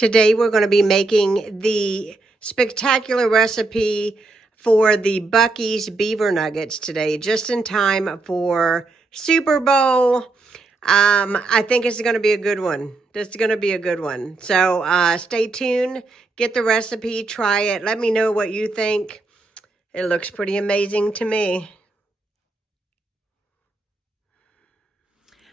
Today we're going to be making the spectacular recipe for the Buc-ee's Beaver Nuggets today, just in time for Super Bowl. I think it's going to be a good one. This is going to be a good one. So stay tuned, get the recipe, try it. Let me know what you think. It looks pretty amazing to me.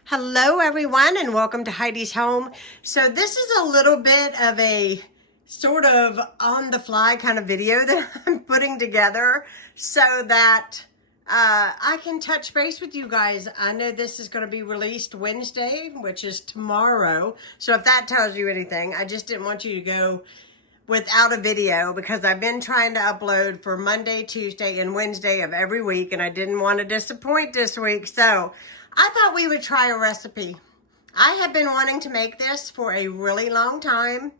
Hello everyone, and welcome to Heidi's Home. So this is a little bit of a sort of on the fly kind of video that I'm putting together so that I can touch base with you guys. I know this is going to be released Wednesday, which is tomorrow. So if that tells you anything, I just didn't want you to go without a video because I've been trying to upload for Monday, Tuesday, and Wednesday of every week, and I didn't want to disappoint this week. So I thought we would try a recipe. I have been wanting to make this for a really long time.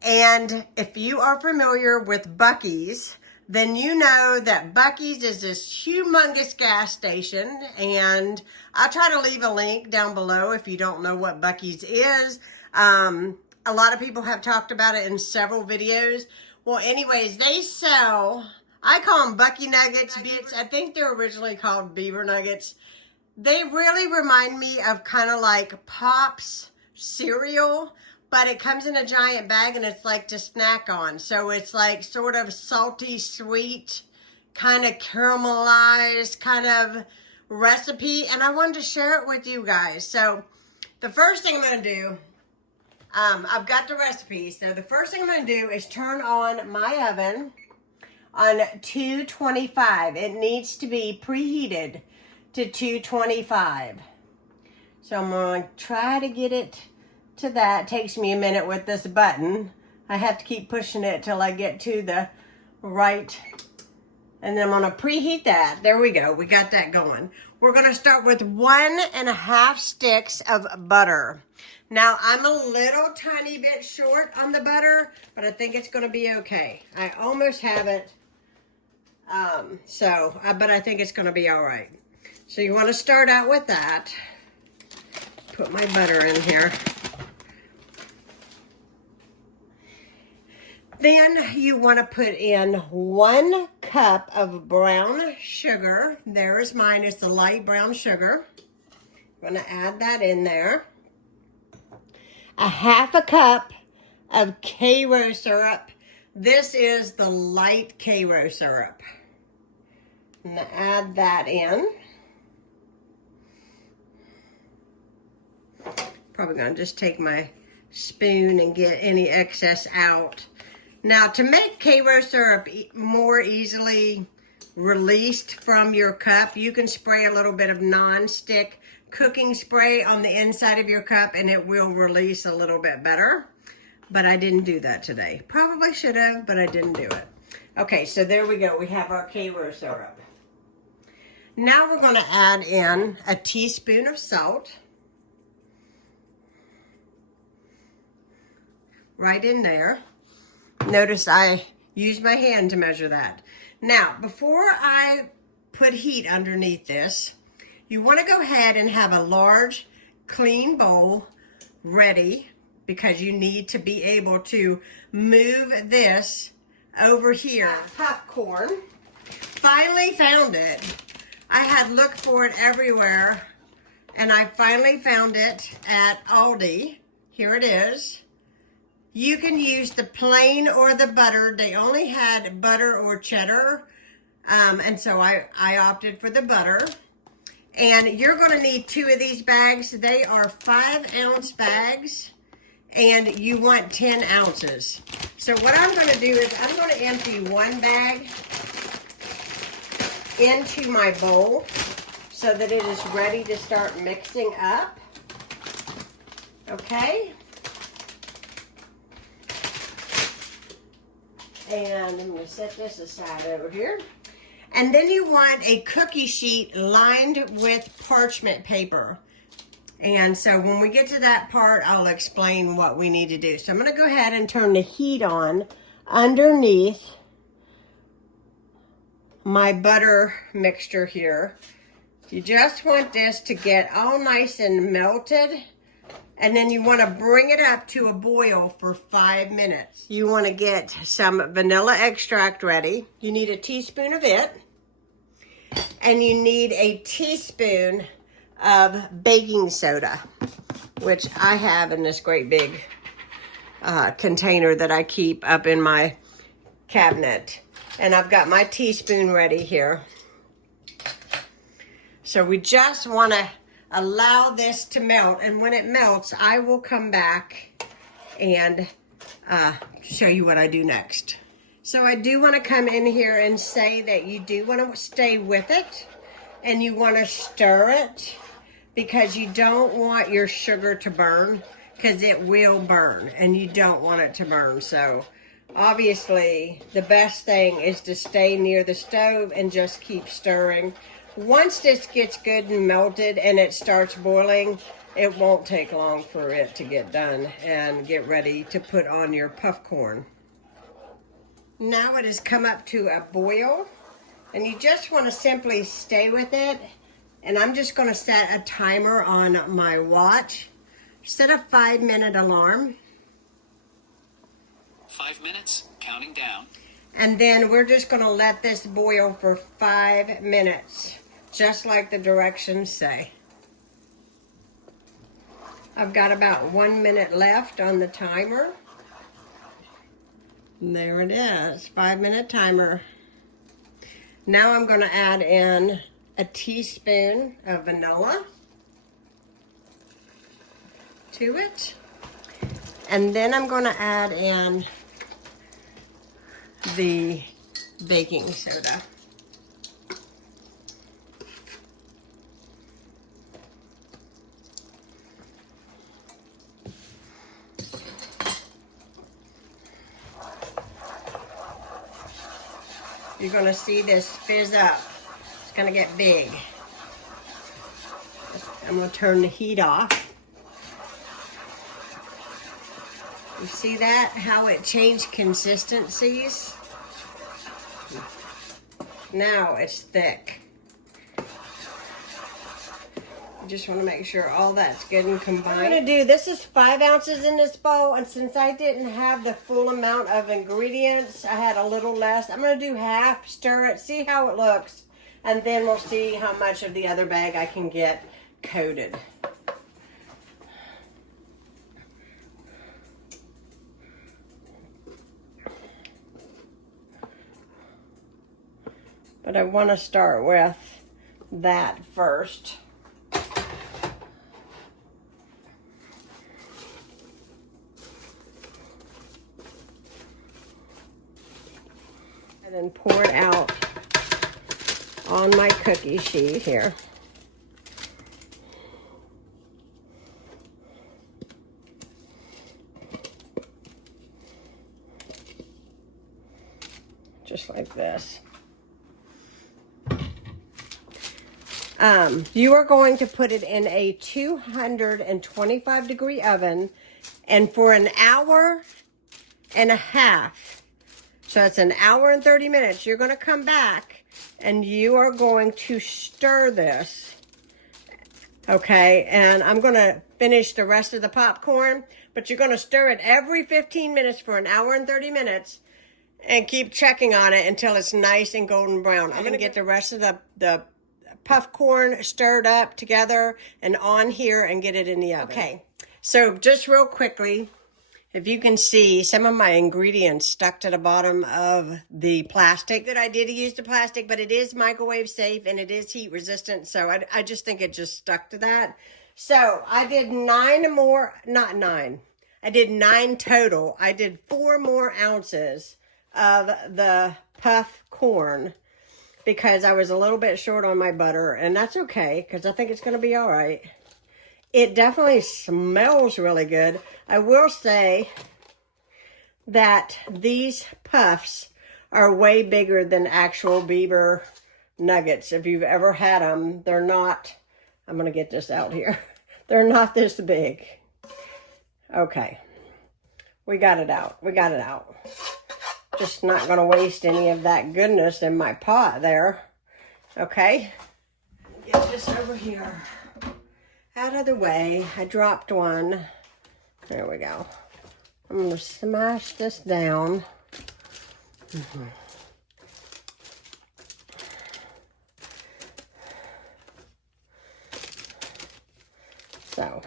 And if you are familiar with Buc-ee's, then you know that Buc-ee's is this humongous gas station. And I'll try to leave a link down below if you don't know what Buc-ee's is. A lot of people have talked about it in several videos. Well, anyways, they sell, I call them Buc-ee Nuggets. I think they're originally called Beaver Nuggets. They really remind me of kind of like Pop's cereal, but it comes in a giant bag and it's like to snack on. So it's like sort of salty, sweet, kind of caramelized kind of recipe. And I wanted to share it with you guys. So the first thing I'm going to do, I've got the recipe. So the first thing I'm going to do is turn on my oven on 225. It needs to be preheated to 225. So I'm going to try to get it to that. It takes me a minute with this button. I have to keep pushing it till I get to the right. And then I'm going to preheat that. There we go. We got that going. We're going to start with 1.5 sticks of butter. Now, I'm a little tiny bit short on the butter, but I think it's going to be okay. I almost have it. But I think it's going to be all right. So you want to start out with that. Put my butter in here. Then you want to put in 1 cup of brown sugar. There is mine. It's the light brown sugar. I'm going to add that in there. 1/2 cup of Karo syrup. This is the light Karo syrup. I'm going to add that in. Probably going to just take my spoon and get any excess out. Now, to make Karo syrup more easily released from your cup, you can spray a little bit of non-stick cooking spray on the inside of your cup and it will release a little bit better. But I didn't do that today. Probably should have, but I didn't do it. Okay, so there we go. We have our Karo syrup. Now we're going to add in a teaspoon of salt. Right in there. Notice I use my hand to measure that. Now, before I put heat underneath this, you want to go ahead and have a large, clean bowl ready because you need to be able to move this over here. Popcorn. Finally found it. I had looked for it everywhere, and I finally found it at Aldi. Here it is. You can use the plain or the butter. They only had butter or cheddar, and so I opted for the butter. And you're going to need 2 of these bags. They are 5-ounce bags, and you want 10 ounces. So what I'm going to do is I'm going to empty 1 bag into my bowl so that it is ready to start mixing up. Okay? And I'm going to set this aside over here. And then you want a cookie sheet lined with parchment paper. And so when we get to that part, I'll explain what we need to do. So I'm going to go ahead and turn the heat on underneath my butter mixture here. You just want this to get all nice and melted And then you want to bring it up to a boil for 5 minutes. You want to get some vanilla extract ready. You need a teaspoon of it. And you need a teaspoon of baking soda, which I have in this great big container that I keep up in my cabinet. And I've got my teaspoon ready here. So we just want to allow this to melt, and when it melts, I will come back and show you what I do next. So I do want to come in here and say that you do want to stay with it, and you want to stir it, because you don't want your sugar to burn, because it will burn, and you don't want it to burn. So obviously the best thing is to stay near the stove and just keep stirring. Once this gets good and melted and it starts boiling, it won't take long for it to get done and get ready to put on your puff corn. Now it has come up to a boil, and you just want to simply stay with it. And I'm just going to set a timer on my watch. Set a 5-minute alarm. 5 minutes, counting down. And then we're just going to let this boil for 5 minutes, just like the directions say. I've got about 1 minute left on the timer. And there it is, 5-minute timer. Now I'm going to add in a teaspoon of vanilla to it. And then I'm going to add in the baking soda. You're going to see this fizz up. It's going to get big. I'm going to turn the heat off. You see that? How it changed consistencies? Now it's thick. You just want to make sure all that's good and combined. I'm going to do, this is 5 ounces in this bowl, and since I didn't have the full amount of ingredients, I had a little less. I'm going to do half, stir it, see how it looks, and then we'll see how much of the other bag I can get coated. But I want to start with that first. And then pour it out on my cookie sheet here. Just like this. You are going to put it in a 225 degree oven, and for an hour and a half, so it's an hour and 30 minutes, you're going to come back and you are going to stir this. Okay, and I'm going to finish the rest of the popcorn, but you're going to stir it every 15 minutes for an hour and 30 minutes and keep checking on it until it's nice and golden brown. I'm going to get the rest of the puff corn stirred up together and on here and get it in the oven. Okay, so just real quickly, if you can see, some of my ingredients stuck to the bottom of the plastic. Good idea to use the plastic, but it is microwave safe and it is heat resistant, so I just think it just stuck to that. So I did 9 more, not 9, I did 9 total. I did 4 more ounces of the puff corn, because I was a little bit short on my butter, and that's okay, because I think it's going to be all right. It definitely smells really good. I will say that these puffs are way bigger than actual Beaver Nuggets. If you've ever had them, they're not, I'm going to get this out here. They're not this big. Okay. We got it out. We got it out. Just not going to waste any of that goodness in my pot there. Okay. Get this over here out of the way. I dropped one. There we go. I'm going to smash this down. So,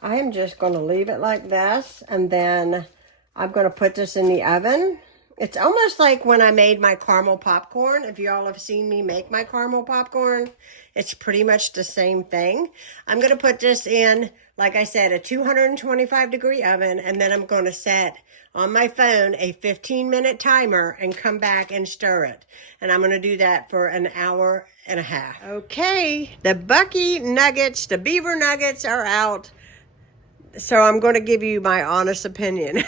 I am just going to leave it like this, and then I'm going to put this in the oven. It's almost like when I made my caramel popcorn. If you all have seen me make my caramel popcorn, it's pretty much the same thing. I'm going to put this in, like I said, a 225-degree oven, and then I'm going to set on my phone a 15-minute timer and come back and stir it. And I'm going to do that for an hour and a half. Okay, the Buc-ee Nuggets, the Beaver Nuggets are out. So I'm going to give you my honest opinion.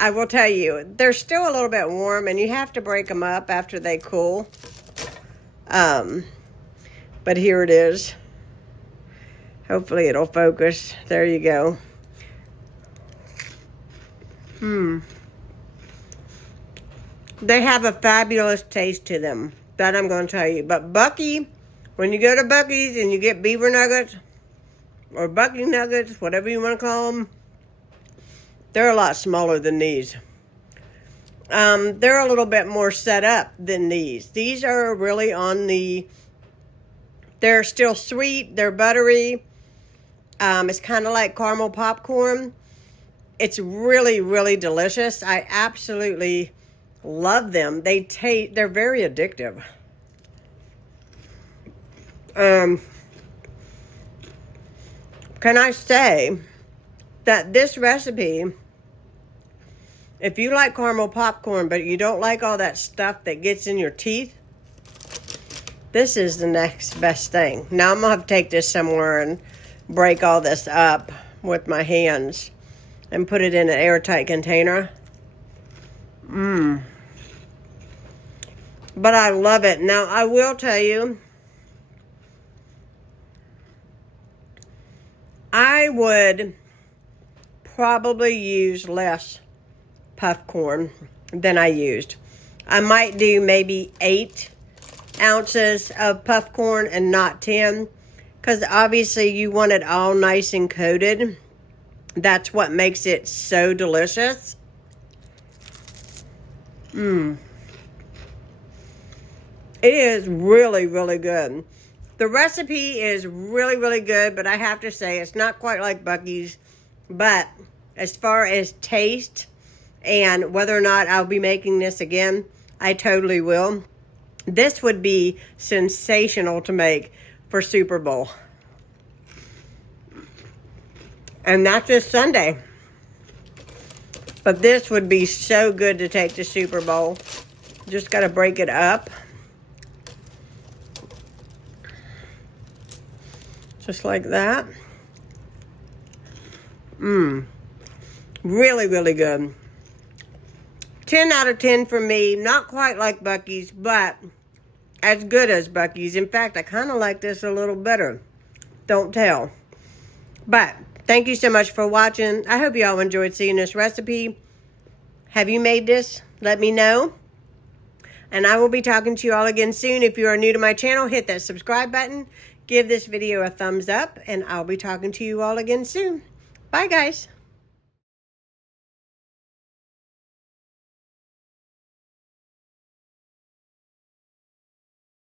I will tell you, they're still a little bit warm, and you have to break them up after they cool. But here it is. Hopefully it'll focus. There you go. They have a fabulous taste to them. That I'm going to tell you. But Buc-ee, when you go to Buc-ee's and you get Beaver Nuggets, or Buc-ee Nuggets, whatever you want to call them, they're a lot smaller than these. They're a little bit more set up than these. These are really on the... They're still sweet. They're buttery. It's kind of like caramel popcorn. It's really, really delicious. I absolutely love them. They're very addictive. Can I say that this recipe, if you like caramel popcorn, but you don't like all that stuff that gets in your teeth, this is the next best thing. Now I'm going to have to take this somewhere and break all this up with my hands and put it in an airtight container. But I love it. Now, I will tell you, I would probably use less puffcorn than I used. I might do maybe 8 ounces of puffcorn and not 10, because obviously you want it all nice and coated. That's what makes it so delicious. It is really, really good. The recipe is really, really good, but I have to say it's not quite like Buc-ee's. But as far as taste and whether or not I'll be making this again, I totally will. This would be sensational to make for Super Bowl. And that's just Sunday. But this would be so good to take to Super Bowl. Just got to break it up. Just like that. Really, really good. 10 out of 10 for me. Not quite like Buc-ee's, but as good as Buc-ee's. In fact, I kind of like this a little better. Don't tell. But thank you so much for watching. I hope you all enjoyed seeing this recipe. Have you made this? Let me know. And I will be talking to you all again soon. If you are new to my channel, hit that subscribe button. Give this video a thumbs up. And I'll be talking to you all again soon. Bye, guys.